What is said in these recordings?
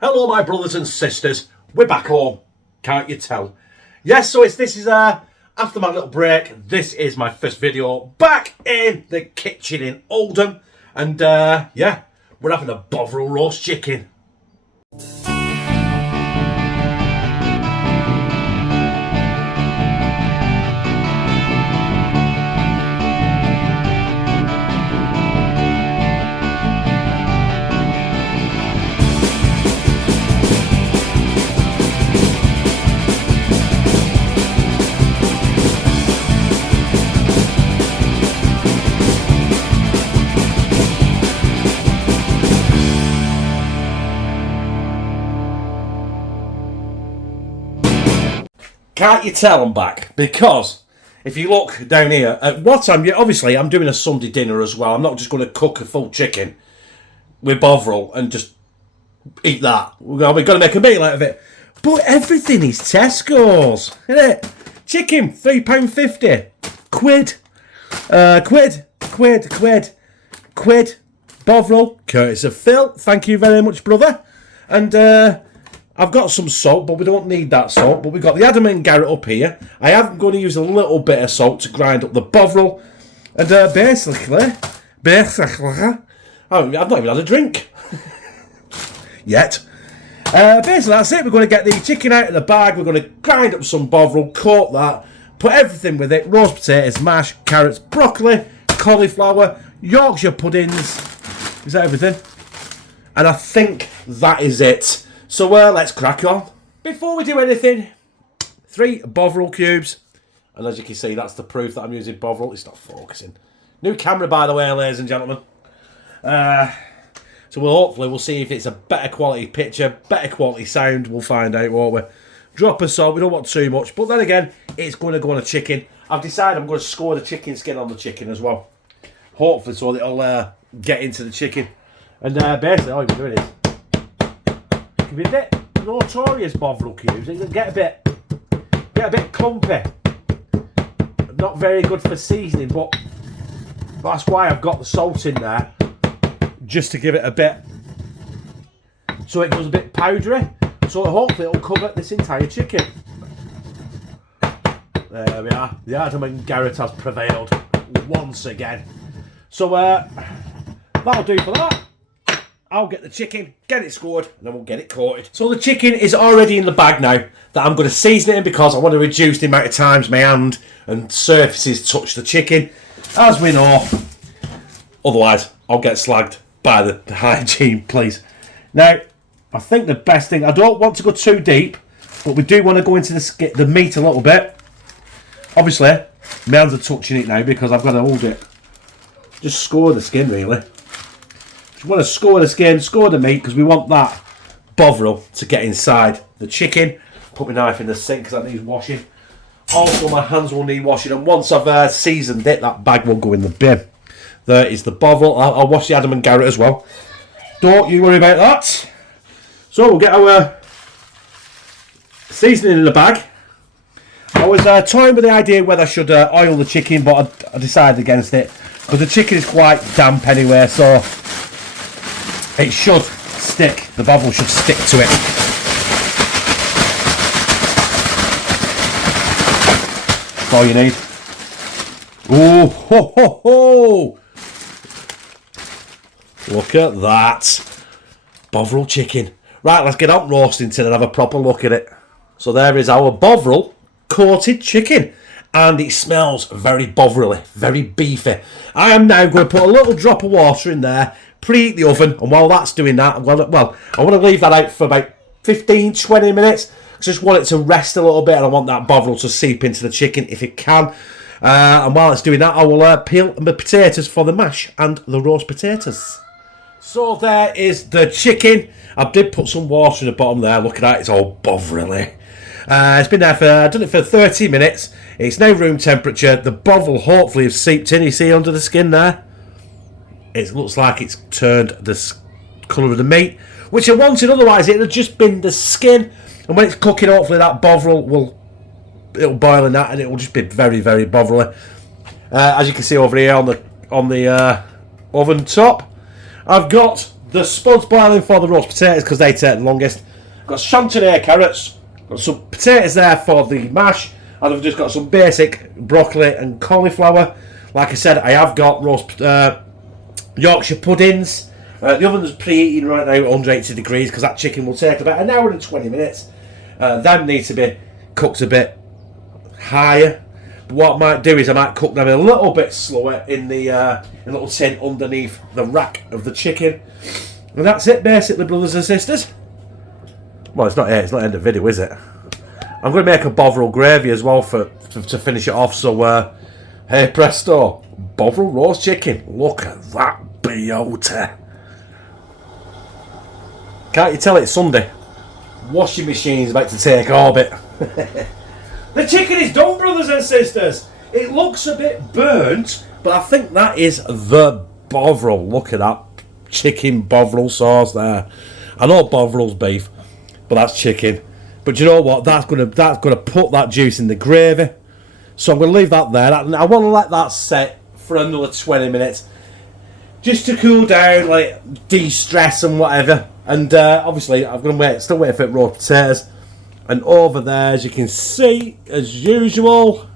Hello my brothers and sisters, we're back home, can't you tell? Yes, so this is after my little break, this is my first video back in the kitchen in Oldham. And yeah, we're having a Bovril roast chicken. Can't you tell I'm back? Because if you look down here at what obviously I'm doing a Sunday dinner as well. I'm not just going to cook a full chicken with Bovril and just eat that. We're going to make a meal out of it. But everything is Tesco's, isn't it? Chicken, £3.50. Quid. Bovril, courtesy of Phil. Thank you very much, brother. And I've got some salt, but we don't need that salt. But we've got the Adam and Garrett up here. I am going to use a little bit of salt to grind up the Bovril. And basically, I've not even had a drink yet. Basically, that's it. We're going to get the chicken out of the bag. We're going to grind up some Bovril, coat that, put everything with it. Roast potatoes, mash, carrots, broccoli, cauliflower, Yorkshire puddings. Is that everything? And I think that is it. So let's crack on. Before we do anything, 3 Bovril cubes. And as you can see, that's the proof that I'm using Bovril. It's not focusing. New camera, by the way, ladies and gentlemen. So we'll see if it's a better quality picture, better quality sound. We'll find out, won't we? Drop of salt. We don't want too much. But then again, it's going to go on a chicken. I've decided I'm going to score the chicken skin on the chicken as well. Hopefully so that it'll get into the chicken. And basically all you're doing is can be a bit notorious Bovril cubes. It can get a bit clumpy. Not very good for seasoning, but that's why I've got the salt in there, just to give it a bit, so it goes a bit powdery. So hopefully it'll cover this entire chicken. There we are. The Adam and Garrett has prevailed once again. So that'll do for that. I'll get the chicken, get it scored, and then we'll get it coated. So the chicken is already in the bag now that I'm going to season it in because I want to reduce the amount of times my hand and surfaces touch the chicken. As we know, otherwise I'll get slagged by the hygiene police. Now, I think the best thing, I don't want to go too deep, but we do want to go into the meat a little bit. Obviously, my hands are touching it now because I've got to hold it. Just score the skin, really. Just want to score the skin, score the meat, because we want that Bovril to get inside the chicken. Put my knife in the sink because that needs washing. Also, my hands will need washing, and once I've seasoned it, that bag will go in the bin. There is the Bovril. I'll wash the Adam and Garrett as well. Don't you worry about that. So we'll get our seasoning in the bag. I was toying with the idea whether I should oil the chicken, but I decided against it. But the chicken is quite damp anyway, so it should stick. The Bovril should stick to it. That's all you need. Oh, ho, ho, ho! Look at that. Bovril chicken. Right, let's get on roasting till and have a proper look at it. So there is our Bovril coated chicken. And it smells very Bovril-y, very beefy. I am now going to put a little drop of water in there, preheat the oven, and while that's doing that, I want to leave that out for about 15-20 minutes. I just want it to rest a little bit, and I want that Bovril to seep into the chicken if it can. And while it's doing that, I will peel the potatoes for the mash and the roast potatoes. So there is the chicken. I did put some water in the bottom there. Look at that, it's all Bovril-y. It's been there I've done it for 30 minutes. It's now room temperature. The Bovril hopefully has seeped in. You see under the skin there? It looks like it's turned the colour of the meat, which I wanted, otherwise it would have just been the skin. And when it's cooking, hopefully that Bovril it'll boil in that and it will just be very, very Bovril-y. As you can see over here on the oven top, I've got the spuds boiling for the roast potatoes because they take the longest. Got chantilly carrots, got some potatoes there for the mash, and I've just got some basic broccoli and cauliflower. Like I said, I have got roast Yorkshire puddings. The oven's preheating right now at 180 degrees because that chicken will take about an hour and 20 minutes. Them need to be cooked a bit higher. But what I might do is I might cook them a little bit slower in the little tin underneath the rack of the chicken. And that's it, basically, brothers and sisters. Well, it's not the end of the video, is it? I'm going to make a Bovril gravy as well to finish it off. So, hey presto, Bovril roast chicken. Look at that beauty. Can't you tell it's Sunday? Washing machine's about to take orbit. The chicken is done, brothers and sisters. It looks a bit burnt, but I think that is the Bovril. Look at that chicken Bovril sauce there. I know Bovril's beef, but that's chicken. But you know what? That's gonna put that juice in the gravy. So I'm gonna leave that there. I want to let that set for another 20 minutes, just to cool down, like de-stress and whatever. And obviously, I'm gonna still wait for it roast potatoes. And over there, as you can see, as usual,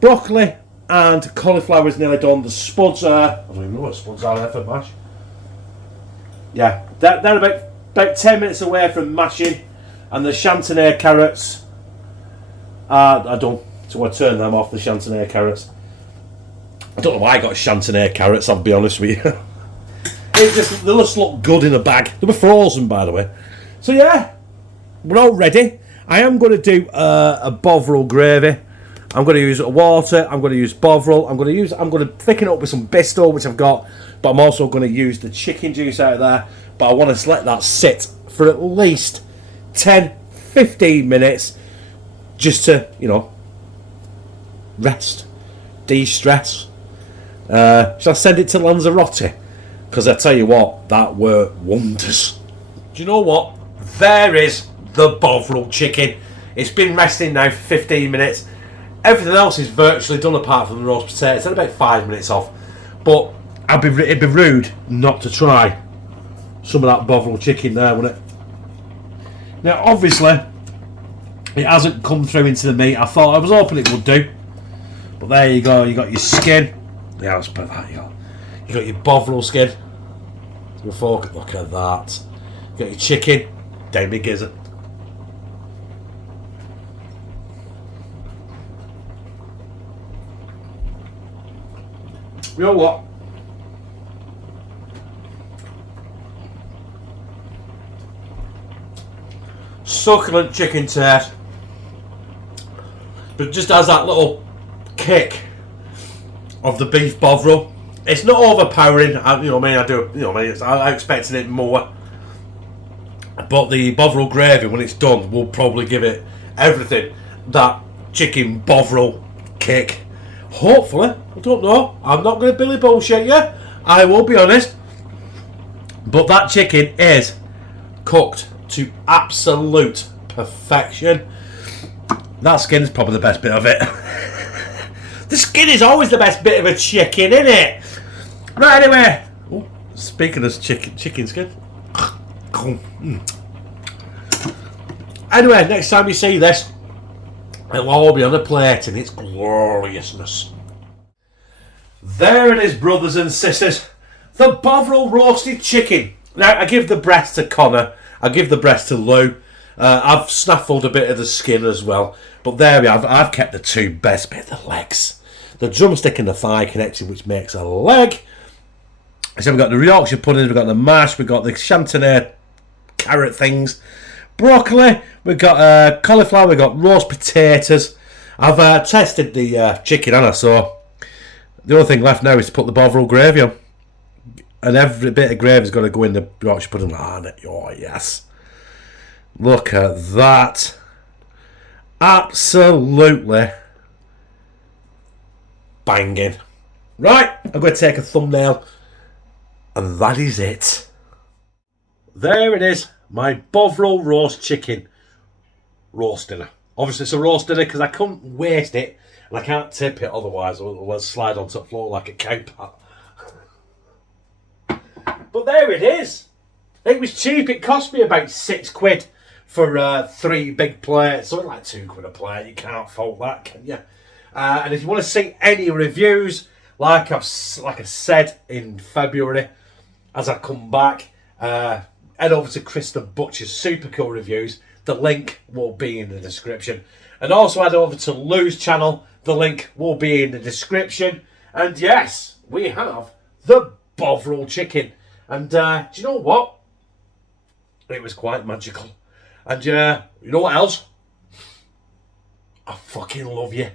broccoli and cauliflower is nearly done. The spuds are, I don't even know what spuds are there for mash. Yeah, they're about 10 minutes away from mashing. And the chantilly carrots are done. So I turn them off, the chantilly carrots. I don't know why I got chantilly carrots, I'll be honest with you. They just look good in a bag. They were frozen, by the way. So yeah, we're all ready. I am going to do a Bovril gravy. I'm going to use water. I'm going to use Bovril. I'm going to thicken it up with some Bisto, which I've got. But I'm also going to use the chicken juice out of there. But I want to let that sit for at least 10-15 minutes, just to, you know, rest, de-stress. Shall I send it to Lanzarote? Because I tell you what, that were wonders. Do you know what? There is the Bovril chicken. It's been resting now for 15 minutes. Everything else is virtually done apart from the roast potatoes. It's about 5 minutes off. But it'd be rude not to try some of that Bovril chicken there, wouldn't it? Now, obviously, it hasn't come through into the meat. I was hoping it would do. But there you go. You got your skin. Yeah, let's put that. You got your Bovril skin. Look at that. You got your chicken. Damn big is it? You know what? Succulent chicken taste, but just has that little kick of the beef Bovril. It's not overpowering. I'm expecting it more, but the Bovril gravy, when it's done, will probably give it everything that chicken Bovril kick. Hopefully, I don't know. I'm not going to Billy bullshit you. I will be honest, but that chicken is cooked to absolute perfection. That skin is probably the best bit of it. The skin is always the best bit of a chicken, isn't it? Right, anyway. Ooh, speaking of chicken skin. Anyway, next time you see this, it'll all be on a plate in its gloriousness. There it is, brothers and sisters. The Bovril roasted chicken. Now, I give the breast to Connor. I give the breast to Lou. I've snaffled a bit of the skin as well. But there we have. I've kept the two best bits, the legs. The drumstick and the thigh connection, which makes a leg. So we've got the Yorkshire puddings, we've got the mash, we've got the chantilly carrot things, broccoli, we've got cauliflower, we've got roast potatoes. I've tested the chicken, Anna, so the only thing left now is to put the Bovril gravy on. And every bit of gravy's got to go in the Yorkshire pudding. Oh, yes. Look at that. Absolutely banging. Right, I'm going to take a thumbnail. And that is it. There it is. My Bovril roast chicken roast dinner. Obviously it's a roast dinner because I couldn't waste it. And I can't tip it, otherwise it'll slide onto the floor like a cow pat. But here it is. It was cheap. It cost me about £6 for 3 big plates. Something like £2 a plate. You can't fault that, can you? And if you want to see any reviews, like I said in February, as I come back, head over to Kristen Butcher's Super Cool Reviews. The link will be in the description. And also head over to Lou's channel. The link will be in the description. And yes, we have the Bovril chicken. And do you know what? It was quite magical. And you know what else? I fucking love you.